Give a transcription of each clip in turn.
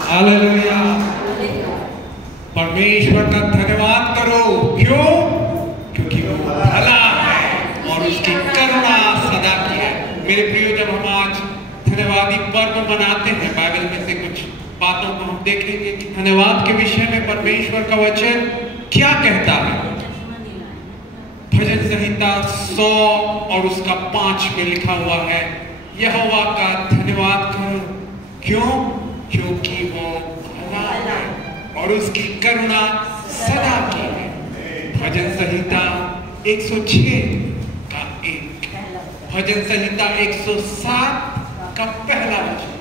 Hallelujah. परमेश्वर का धन्यवाद करो। क्यों? क्योंकि वो भला है और उसकी करुणा सदा की है। मेरे प्रियो, जब हम आज धन्यवादी पर्व मनाते हैं, बाइबल में से कुछ बातों को हम देखेंगे कि धन्यवाद के विषय में परमेश्वर का वचन क्या कहता है। भजन संहिता 100 और उसका 5 में लिखा हुआ है, यहोवा का धन्यवाद करो। क्यों? क्योंकि वो भला है और उसकी करुणा सदा की है। भजन संहिता 106 का 1, भजन संहिता 107 का पहला वचन,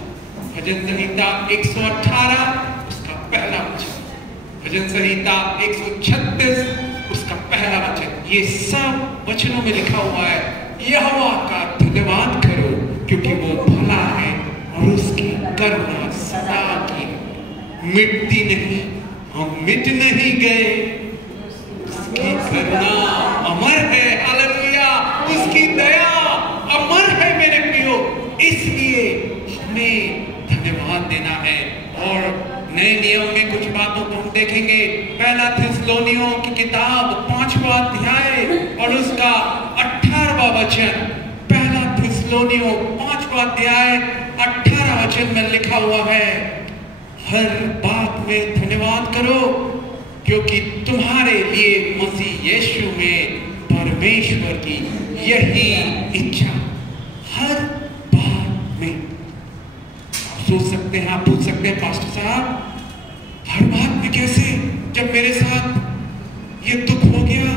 भजन संहिता 118 उसका पहला वचन, भजन संहिता 136 उसका पहला वचन। ये सब वचनों में लिखा हुआ है, यहोवा का धन्यवाद करो क्योंकि वो भला है और उसकी करुणा सदा की है। मिटती नहीं, हम मिट नहीं गए, उसकी करुणा अमर है। हालेलुया। उसकी दया अमर है मेरे प्रियो, इसलिए हमें धन्यवाद देना है। और नए नियम में कुछ बातों को हम देखेंगे। पहला थिस्सलुनीयों की किताब 5वां अध्याय और उसका 18वां वचन। पहला थिस्सलुनीयों 5वां अध्याय 18 वचन में लिखा हुआ है, हर बात में धन्यवाद करो क्योंकि तुम्हारे लिए मसीह यीशु में परमेश्वर की यही इच्छा। हर बात में। आप सोच सकते हैं, आप पूछ सकते हैं, पास्टर साहब हर बात में कैसे? जब मेरे साथ ये दुख हो गया,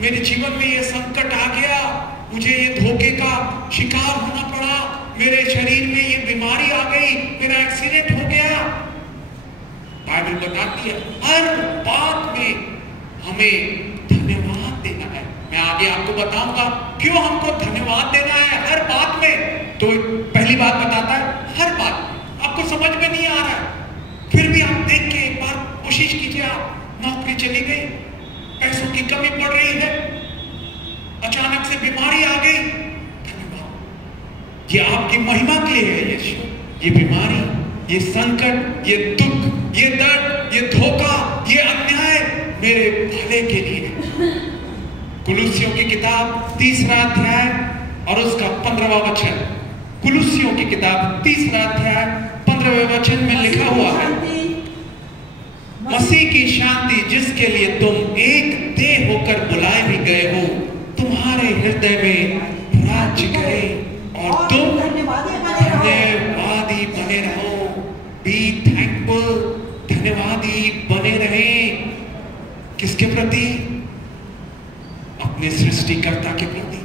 मेरे जीवन में ये संकट आ गया, मुझे ये धोखे का शिकार होना पड़ा, मेरे शरीर में ये बीमारी आ गई, मेरा एक्सीडेंट हो गया। बाइबल बताती है हर बात में हमें धन्यवाद देना है। मैं आगे आपको बताऊंगा क्यों हमको धन्यवाद देना है हर बात में। तो पहली बात बताता है, हर बात आपको समझ में नहीं आ रहा है, फिर भी आप देख के एक बार कोशिश कीजिए। आप नौकरी चली गई, पैसों की कमी पड़ रही है, अचानक से बीमारी आ गई, धन्यवाद। ये आपकी महिमा के लिए है यीशु। ये बीमारी, ये संकट, ये दुख, ये दर्द, ये धोखा, ये अन्याय मेरे भले के लिए। कुलुस्सियों की किताब 3रा अध्याय और उसका 15वां वचन। कुलुस्सियों की किताब 3रा अध्याय 15वें वचन में लिखा हुआ है, मसीह की शांति जिसके लिए तुम एक देह होकर बुलाए भी गए हो, तुम्हारे हृदय में राज्य करे और तुम धन्यवादी बने रहो। बी थैंकफुल, धन्यवादी बने रहे। किसके प्रति? अपने सृष्टिकर्ता के प्रति।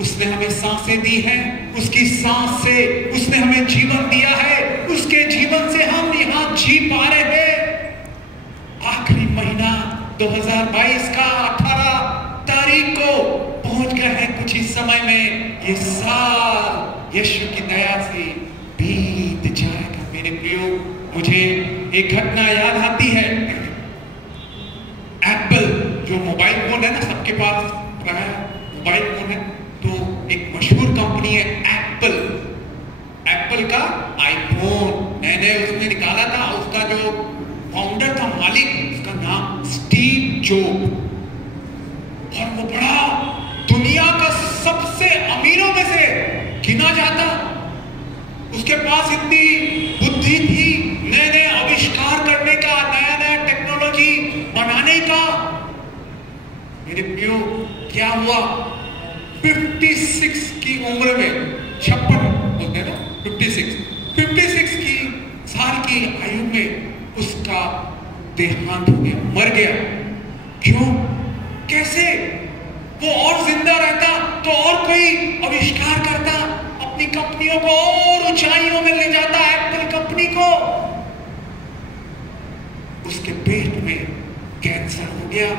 उसने हमें सांसें दी हैं, उसकी सांस से उसने हमें जीवन दिया है, उसके जीवन से हम यहां जी पा रहे हैं। आखिरी महीना 2022 का 18 तारीख को पहुंच गए हैं। कुछ ही समय में ये साल यीशु की दया से बीत जाएगा। मेरे प्रियो, मुझे एक घटना याद आती है। एप्पल जो मोबाइल फोन है ना, सबके पास मोबाइल फोन है, तो एक मशहूर कंपनी है एप्पल। एप्पल का आईफोन नए उसने निकाला था। उसका जो फाउंडर था, मालिक, उसका नाम स्टीव जॉब, और वो बड़ा दुनिया का सबसे अमीरों में से गिना जाता। उसके पास इतनी बुद्धि थी, नए नए आविष्कार करने का, नया नया टेक्नोलॉजी बनाने का। मेरे प्रियो, क्या हुआ? 56 की उम्र में, 56 बोलते हैं ना, 56 की साल की आयु में उसका देहांत हो गया, मर गया। क्यों? कैसे? वो और जिंदा रहता तो और कोई आविष्कार करता, अपनी कंपनियों को और ऊंचाइयों में ले जाता, एप्पल कंपनी को। उसके पेट में कैंसर हो गया।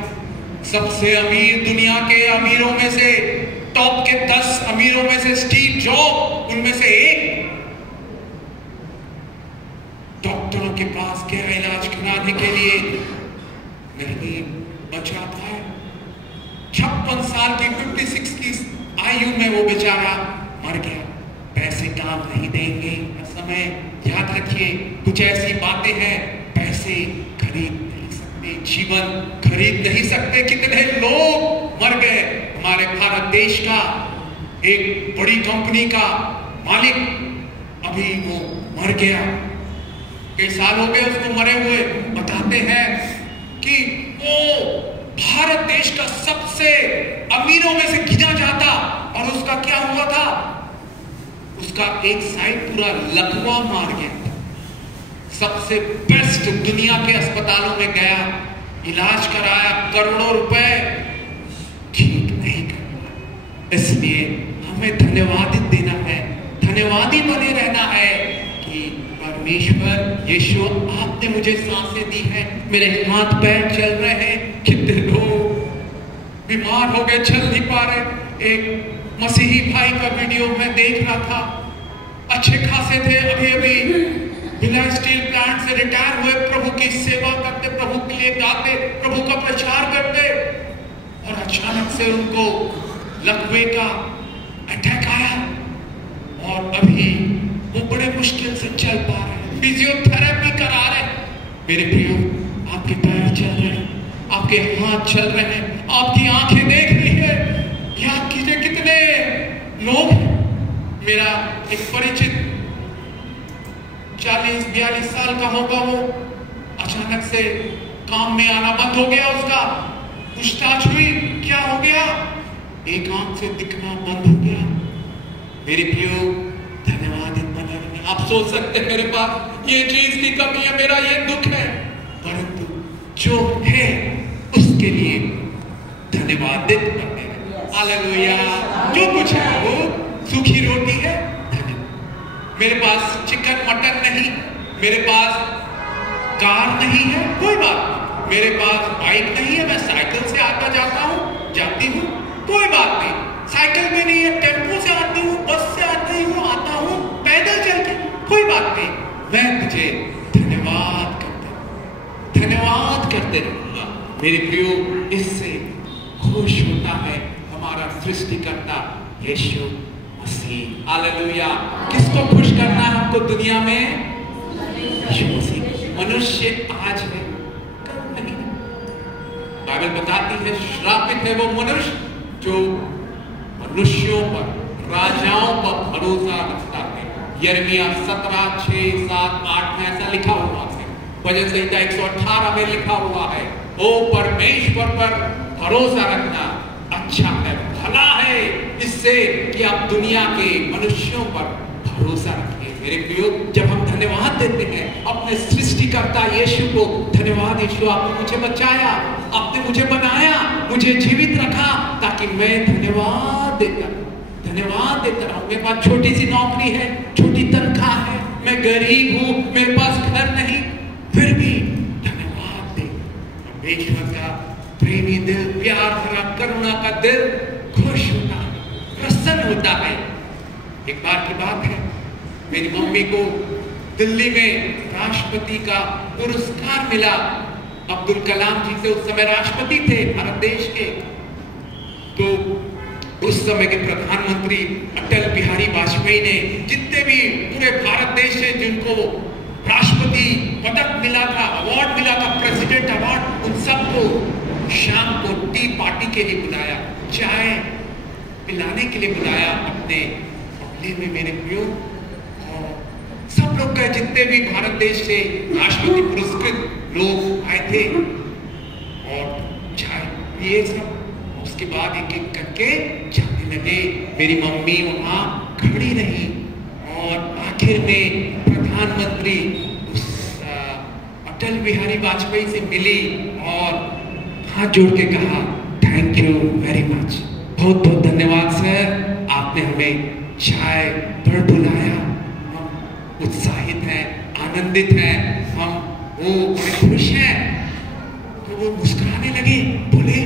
सबसे अमीर, दुनिया के अमीरों में से, टॉप के 10 अमीरों में से स्टीव जॉब उनमें से एक। डॉक्टरों के पास गया इलाज कराने के लिए, नहीं बचा पाया। 56 साल की 56 की आयु में वो बेचारा मर गया। पैसे काम नहीं देंगे, में याद रखिए, कुछ ऐसी बातें हैं, पैसे खरीद नहीं सकते, जीवन खरीद नहीं सकते। कितने लोग मर गए। हमारे भारत देश का एक बड़ी कंपनी का मालिक अभी वो मर गया, कई साल हो गए उसको मरे हुए। बताते हैं कि वो भारत देश का सबसे अमीरों में से गिना जाता, और उसका क्या हुआ था, उसका एक साइड पूरा लकवा मार गया। सबसे बेस्ट दुनिया के अस्पतालों में गया, इलाज कराया, करोड़ों रुपए, ठीक नहीं कर। इसलिए हमें धन्यवाद देना है, धन्यवादी बने रहना है कि परमेश्वर यीशु आपने मुझे सांसें दी है, मेरे हाथ पैर चल रहे हैं। कितने लोग बीमार हो गए, चल नहीं पा रहे। एक मसीही भाई का वीडियो मैं देख रहा था, अच्छे खासे थे, अभी अभी बिना स्टील प्लांट से रिटायर हुए, प्रभु की सेवा करते, प्रभु के लिए गाते, प्रभु का प्रचार करते, और अचानक से उनको लकवे का अटैक आया, और अभी वो बड़े मुश्किल से चल पा रहे हैं, फिजियोथेरेपी करा रहे हैं। मेरे प्रियो, आपके पैर चल रहे हैं, आपके हाथ चल रहे हैं, आपकी आंखें देख रही है। याद कीजिए कितने लोग, मेरा एक परिचित 40-42 साल का होगा, वो अचानक से काम में आना बंद हो गया, उसका पूछताछ हुई, क्या हो गया, एक आंख से दिखना बंद हो गया। मेरे प्रियो, धन्यवाद बने रहना। आप सोच सकते हैं मेरे पास ये चीज की कमी है, मेरा ये दुख है, परंतु जो है उसके लिए धन्यवाद देते रहना। हालेलुया। जो कुछ है वो सूखी रोटी है, मेरे पास चिकन मटन नहीं, मेरे पास कार नहीं है, कोई बात नहीं, मेरे पास बाइक नहीं है, मैं साइकिल से आता जाता हूँ, जाती हूँ, कोई बात नहीं, साइकिल में नहीं है, टेम्पो से आती हूँ, बस से आती हूँ, आता हूँ, पैदल चल के, कोई बात नहीं, मैं तुझे धन्यवाद करते रहूंगा। मेरे प्रियो, इससे खुश होता है हमारा सृष्टिकर्ता यीशु मसीह। हालेलुया। किसको खुश करना है हमको दुनिया में? यीशु मसीह। मनुष्य आज है, कल नहीं। बाइबल बताती है श्रापित है वो मनुष्य जो मनुष्यों पर, राजाओं पर भरोसा रखता है। यिर्मयाह 17:6-7-8 में ऐसा लिखा हुआ है। भजन संहिता 118 में लिखा हुआ है, ओ परमेश्वर पर भरोसा रखना अच्छा है, भला है इससे कि आप दुनिया के मनुष्यों पर भरोसा रखिए। मेरे प्रियो, जब हम धन्यवाद देते हैं अपने सृष्टिकर्ता यीशु को, धन्यवाद यीशु, आपने मुझे बचाया, आपने मुझे बनाया, मुझे जीवित रखा, ताकि मैं धन्यवाद देता रहूं। मेरे पास छोटी सी नौकरी है, छोटी तनख्वाह है, मैं गरीब हूं, मेरे पास घर नहीं, फिर भी धन्यवाद दे। परमेश्वर का प्रेमी दिल, प्यार भरा करुणा का दिल खुश होता है, प्रसन्न होता है। एक बार की बात है, मेरी मम्मी को दिल्ली में राष्ट्रपति का पुरस्कार मिला। अब्दुल कलाम जी से उस समय राष्ट्रपति थे भारत देश के। तो उस समय के प्रधानमंत्री अटल बिहारी वाजपेयी ने जितने भी पूरे भारत देश से जिनको राष्ट्रपति पदक मिला था, अवार्ड मिला था, प्रेसिडेंट अवार्ड, उन सबको शाम को टी पार्टी के लिए बुलाया, चाय पिलाने के लिए बुलाया अपने बंगले में। मेरे प्रियो, सब लोग गए, जितने भी भारत देश से राष्ट्रपति पुरस्कृत लोग आए थे, और चाय पिए सब। उसके बाद एक एक करके जाने लगे। मेरी मम्मी वहां खड़ी रही, और आखिर में प्रधानमंत्री उस अटल बिहारी वाजपेयी से मिली और हाथ जोड़ के कहा, थैंक यू वेरी मच, बहुत बहुत धन्यवाद सर, आपने हमें चाय पर बुलाया। हम उत्साहित हैं, आनंदित हैं, हम वो बड़े खुश हैं। तो वो मुस्कुराने लगे, बोले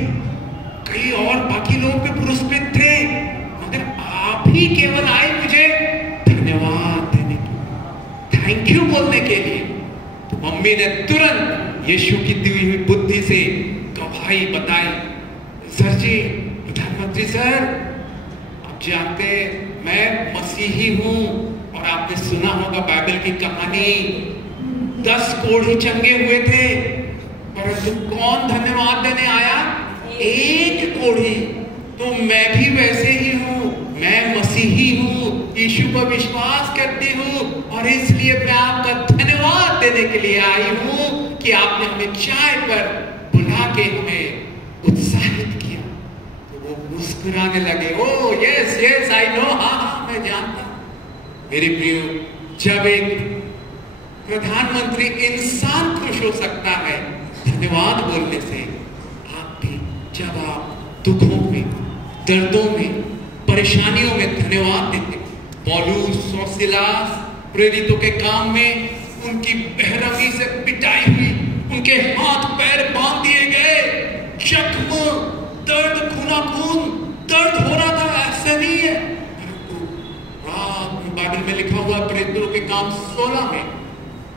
कई और बाकी लोग भी पुरस्कृत थे, मगर आप ही केवल आए मुझे धन्यवाद देने के, थैंक यू बोलने के लिए। तो मम्मी ने तुरंत यीशु की दी हुई बुद्धि से गवाही बताई, सर जी, प्रधानमंत्री सर, आप जानते मैं मसीही हूं, और और आपने सुना होगा बाइबल की कहानी, 10 कोढ़ी चंगे हुए थे, परंतु कौन धन्यवाद देने आया? एक कोढ़ी। तो मैं भी वैसे ही हूँ, मैं मसीही हूँ, यीशु पर विश्वास करती हूँ और इसलिए मैं आपका धन्यवाद देने के लिए आई हूँ कि आपने हमें चाय पर बुला के हमें उत्साहित किया। तो वो मुस्कुराने लगे, ओ यस यस आई नो, हाँ मैं जानता। मेरे प्रियो, जब एक प्रधानमंत्री इंसान खुश हो सकता है धन्यवाद बोलने से, आप भी जब आप दुखों में, दर्दों में, परेशानियों में धन्यवाद देते। पौलुस और सिलास प्रेरितों के काम में उनकी बेरहमी से पिटाई हुई, उनके हाथ पैर बांध दिए गए, जख्म, दर्द, खूना खून दर्द हो रहा था, ऐसा नहीं है। बाइबल में लिखा हुआ प्रेरितों के काम 16 में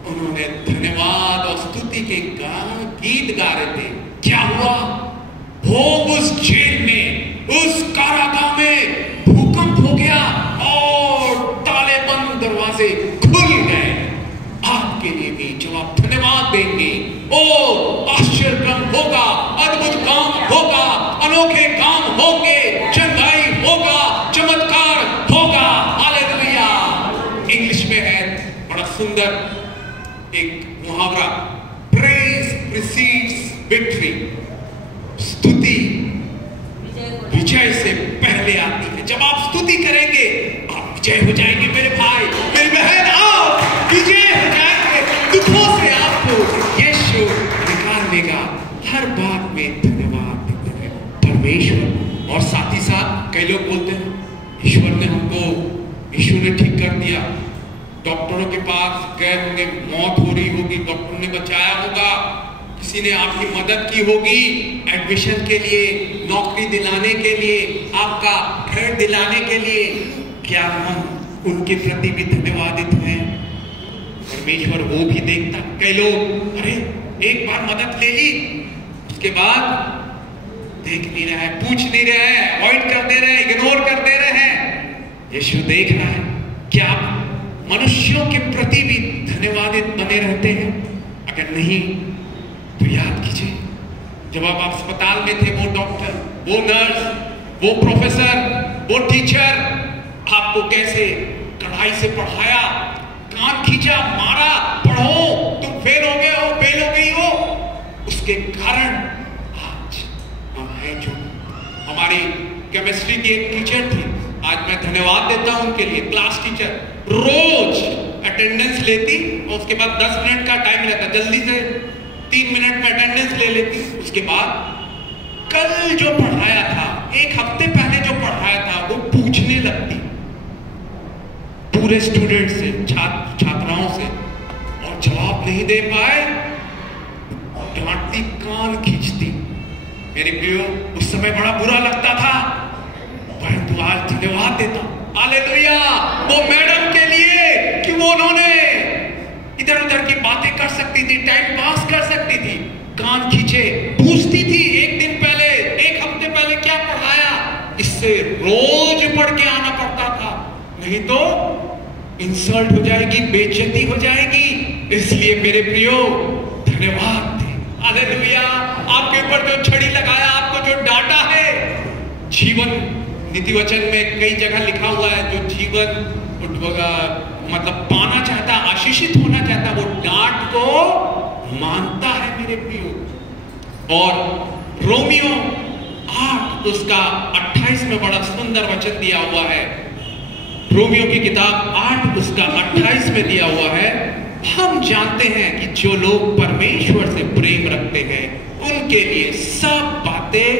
उन्होंने धन्यवाद और स्तुति के गीत गा रहे थे। क्या हुआ? वो उस जेल में, उस कारागाह में भूकंप हो गया और ताले बंद दरवाजे खुल गए। आपके लिए भी जब आप धन्यवाद देंगे, ओ आश्चर्यक्रम होगा, अद्भुत काम होगा, अनोखे काम होंगे, चंगाई होगा, चमत्कार होगा। हालेलुया। इंग्लिश में है बड़ा सुंदर एक मुहावरा, प्रेज प्रीसीड्स विक्ट्री। स्तुति विजय से पहले आती है। जब आप स्तुति करेंगे आप विजय हो जाएंगे। मेरे भाई, मेरी बहन, आप विजय हो जाएंगे। दुखों से आपको यीशु निकाल लेगा। हर बात में धन्यवाद देते हैं परमेश्वर। और साथ ही साथ कई लोग बोलते हैं ईश्वर ने हमको, ईश्वर ने ठीक कर दिया। डॉक्टरों के पास गए होंगे, मौत हो रही होगी, डॉक्टर ने बचाया होगा, किसी ने आपकी मदद की होगी एडमिशन के लिए, नौकरी दिलाने के लिए, आपका घर दिलाने के लिए। क्या हम उनके प्रति भी धन्यवादित हैं? परमेश्वर वो भी देखता। कई लोग अरे एक बार मदद ले ली, उसके बाद देख नहीं रहा है, पूछ नहीं रहा है, अवॉइड कर दे रहे हैं, इग्नोर कर दे रहे हैं। यीशु देख रहा है। क्या आप मनुष्यों के प्रति भी धन्यवादित बने रहते हैं? अगर नहीं तो याद कीजिए, जब आप अस्पताल में थे, वो डॉक्टर, वो नर्स, वो प्रोफेसर, वो टीचर आपको कैसे कड़ाई से पढ़ाया, कान खींचा, मारा, पढ़ो, तुम फेल हो गए हो, फेल हो गई हो, उसके कारण आज हम हैं जो। हमारी केमिस्ट्री की एक टीचर थी, आज मैं धन्यवाद देता हूं उनके लिए। क्लास टीचर रोज अटेंडेंस लेती और उसके बाद 10 मिनट का टाइम रहता, जल्दी से 3 मिनट में अटेंडेंस ले लेती। उसके बाद कल जो पढ़ाया था, एक हफ्ते पहले जो पढ़ाया था, वो पूछने लगती पूरे स्टूडेंट से, छात्राओं से, और जवाब नहीं दे पाए डांटती, कान खींचती। मेरे प्रियो, उस समय बड़ा बुरा लगता था, परंतु आज धन्यवाद देता हूं हालेलुया वो मैडम के लिए कि वो उन्होंने इधर उधर की बातें कर सकती थी, टाइम पास कर सकती थी, कान खींचे, पूछती थी एक दिन पहले, एक हफ्ते पहले क्या पढ़ाया, इससे रोज पढ़ के आना पड़ता था, नहीं तो इंसल्ट हो जाएगी, बेइज्जती हो जाएगी। इसलिए मेरे प्रियो धन्यवाद थे हालेलुया। आपके ऊपर जो छड़ी लगाया, आपको जो डांटा है, जीवन नीति वचन में कई जगह लिखा हुआ है, जो जीवन मतलब पाना चाहता, आशीषित होना चाहता, वो डांट को मानता है मेरे प्रियो। और रोमियो 8 उसका 28 में बड़ा सुंदर वचन दिया हुआ है। रोमियो की किताब 8 उसका 28 में दिया हुआ है, हम जानते हैं कि जो लोग परमेश्वर से प्रेम रखते हैं उनके लिए सब बातें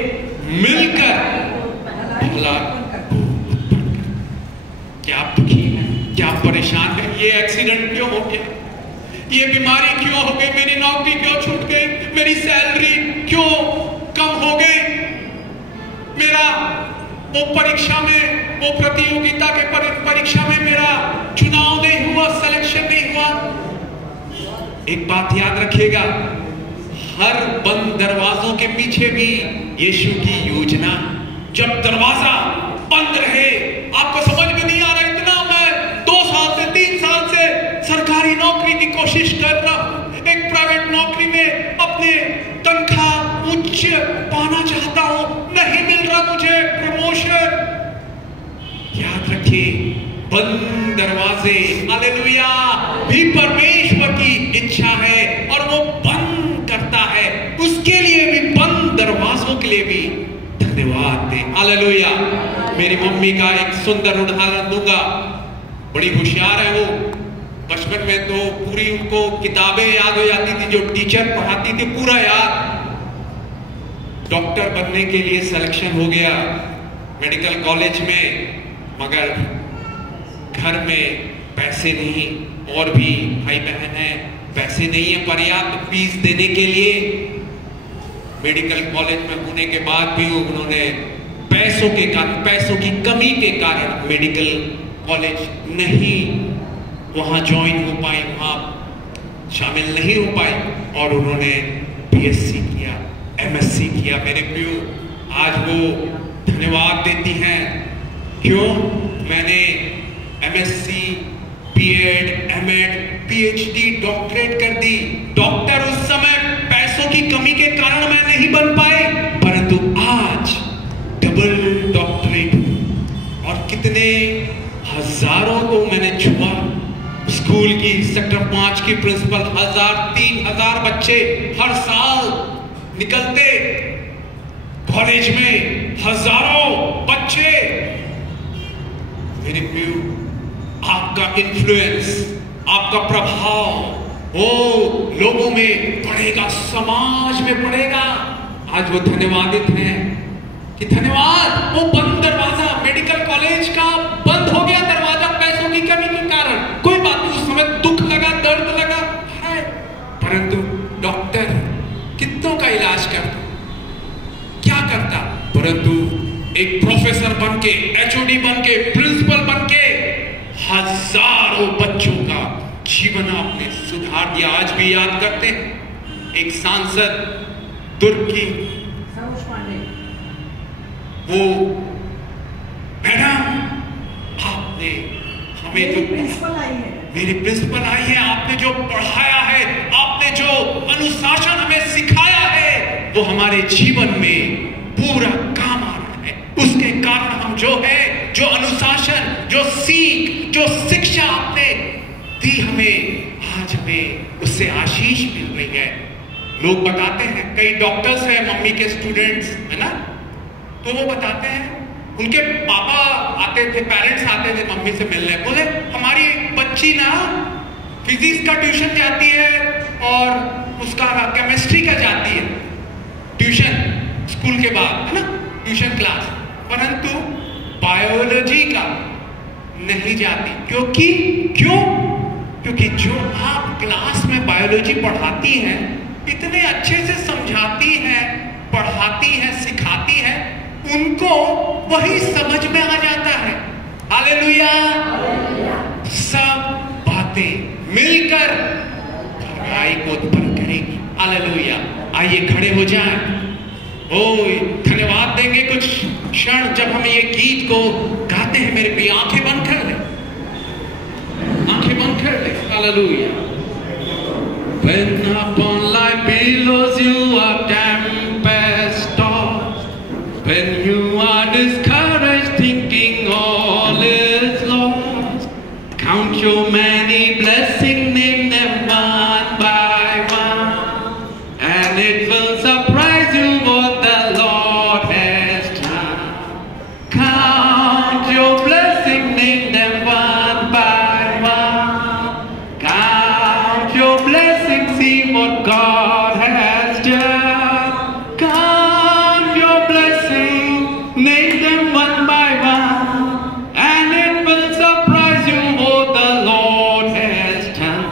मिलकर भला। क्या आप दुखी हैं? क्या आप परेशान हैं? ये एक्सीडेंट क्यों हो गया? ये बीमारी क्यों हो गई? मेरी नौकरी क्यों छूट गई? मेरी सैलरी क्यों कम हो गई? मेरा वो परीक्षा में, वो प्रतियोगिता के परीक्षा में मेरा चुनाव नहीं हुआ, सिलेक्शन नहीं हुआ। एक बात याद रखिएगा, हर बंद दरवाजों के पीछे भी यीशु की योजना। जब दरवाजा बंद रहे, आपको समझ में नहीं आ रहा, इतना मैं 2 साल से नौकरी की कोशिश कर रहा हूं, एक प्राइवेट नौकरी में अपने तनख्वाह उच्च पाना चाहता हूं, नहीं मिल रहा मुझे प्रमोशन। याद रखिए, बंद दरवाजे, हालेलुया, भी परमेश्वर की इच्छा है और वो बंद करता है। उसके लिए भी, बंद दरवाजों के लिए भी धन्यवाद दें। हालेलुया। मेरी मम्मी का एक सुंदर उदाहरण दूंगा। बड़ी होशियार है वो। बचपन में तो पूरी उनको किताबें याद हो जाती थी, जो टीचर पढ़ाती थी पूरा याद। डॉक्टर बनने के लिए सिलेक्शन हो गया मेडिकल कॉलेज में, मगर घर में पैसे नहीं, और भी भाई बहन है, पैसे नहीं है पर्याप्त फीस देने के लिए। मेडिकल कॉलेज में होने के बाद भी उन्होंने पैसों की कमी के कारण मेडिकल कॉलेज नहीं वहां ज्वाइन हो पाए, वहां शामिल नहीं हो पाए, और उन्होंने बीएससी किया, एमएससी किया। मेरे प्रियो, आज वो धन्यवाद देती हैं। क्यों? मैंने MSc, BEd, MEd, PhD, doctorate कर दी। डॉक्टर उस समय पैसों की कमी के कारण मैं नहीं बन पाए, परंतु आज डबल डॉक्टरेट, और कितने हजारों को मैंने छुआ। स्कूल की सेक्टर 5 की प्रिंसिपल, 3,000 बच्चे हर साल निकलते, कॉलेज में हजारों बच्चे। मेरे प्रियो, आपका इन्फ्लुएंस, आपका प्रभाव वो लोगों में पड़ेगा, समाज में पड़ेगा। आज वो धन्यवादित हैं कि धन्यवाद, वो बंद दरवाजा मेडिकल कॉलेज का बंद हो गया दरवाजा पैसों की कमी के कारण। कोई बात नहीं, उस समय दुख लगा, दर्द लगा है, परंतु डॉक्टर कितनों का इलाज करता, क्या करता, परंतु एक प्रोफेसर बनके, एचओडी बनके, प्रिंसिपल बनके हजारों बच्चों का जीवन आपने सुधार दिया। आज भी याद करते हैं एक सांसद दुर्ग की, वो मैडम, आपने हमें जो मेरी प्रिंसिपल आई है, आपने जो पढ़ाया है, आपने जो अनुशासन हमें सिखाया है, वो हमारे जीवन में पूरा काम आ रहा है। उसके कारण हम जो है, जो अनुशासन, जो सीख, जो शिक्षा आपने दी हमें, आज हमें उससे आशीष मिल रही है। लोग बताते हैं, कई डॉक्टर्स हैं मम्मी के स्टूडेंट्स, है ना, तो वो बताते हैं उनके पापा आते थे, पेरेंट्स आते थे मम्मी से मिलने, बोले हमारी बच्ची ना फिजिक्स का ट्यूशन जाती है और उसका केमिस्ट्री का जाती है ट्यूशन स्कूल के बाद, है ना, ट्यूशन क्लास, परंतु बायोलॉजी का नहीं जाती। क्योंकि जो आप क्लास में बायोलॉजी पढ़ाती हैं, इतने अच्छे से समझाती हैं, पढ़ाती हैं, सिखाती हैं, उनको वही समझ में आ जाता है। हालेलुया। सब बातें मिलकर भलाई को उत्पन्न करेगी। हालेलुया। आइए खड़े हो जाएं। धन्यवाद देंगे कुछ क्षण जब हम ये गीत को गाते हैं। मेरे प्रिय, आंखें बंद कर ले, आंखें बंद कर ले। Hallelujah. When upon life billows you are tempest tossed, when you are discouraged thinking all is lost, count your many blessings, name them one by one, and it will surprise you what the Lord has done. Count your blessings, name them one by one, count your blessings, see what God has done. Count your blessings, name them one by one, and it will surprise you what the Lord has done.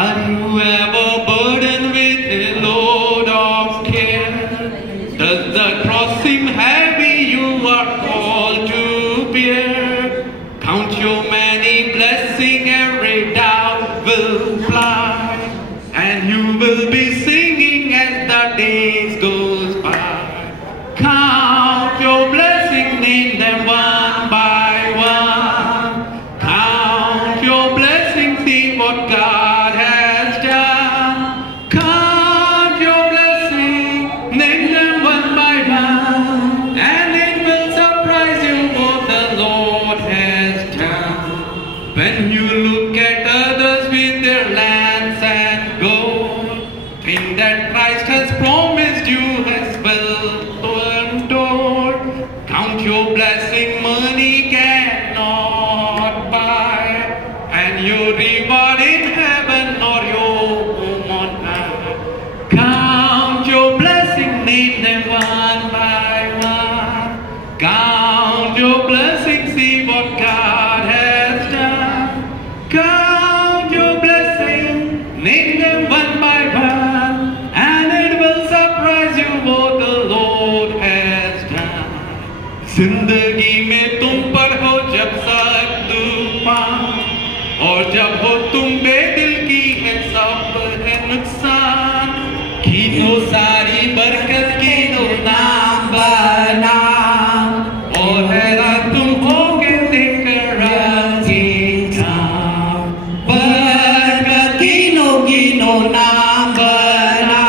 Are you ever burdened with a load of care? Does the cross seem heavy you are called to bear? Count your many blessings, every doubt will fly, and you will be singing as the days goes by. Count your blessings, name them one by one. Count your blessings, see what God नुकसान, गिनो सारी बरकत, गिनो नाम बना, और हैरान तुम होगे देखकर रब के काम। बरकत गिनो गिनो नाम बना,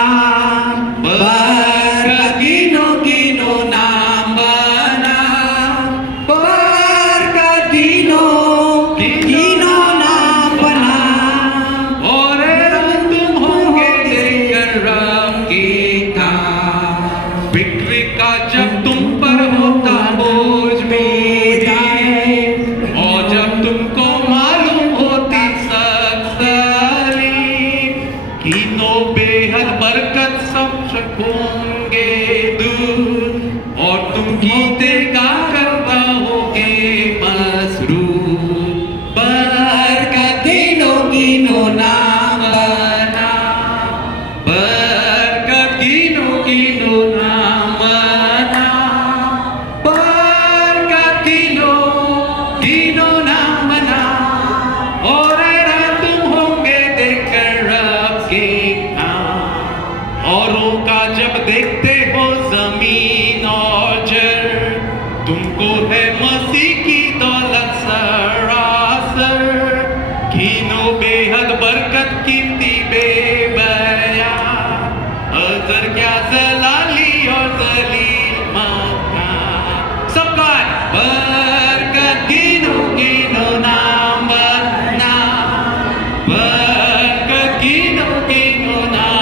बरकत गिनो गिनो नाम बना, बरकत गिनो गिनो नाम बना, और हैरान तुम होगे देखकर रब के काम। बिक्री का जब तुम पर होता बोझ मेरी, और जब तुमको मालूम होती सख्तारी, गिनो बेहद बरकत सब होंगे दूर, और तुम गीते गाकर रहोगे मसरूर। बरकत गिनो गिनो नाम बना, बरकत गिनो गिनो नाम बना, बरकत गिनो गिनो नाम बना, और हैरान तुम होंगे देखकर रब के काम। औरों का जब देखते हो जमीन और जर, तुमको है मसीह की दौलत सरासर, गिनो बेहद बरकत कीमती बेबया, अजर क्या जलाली और जलील मकान। सबका बरकत गिनो गिनो नाम बना, बरकत गिनो गिनो नाम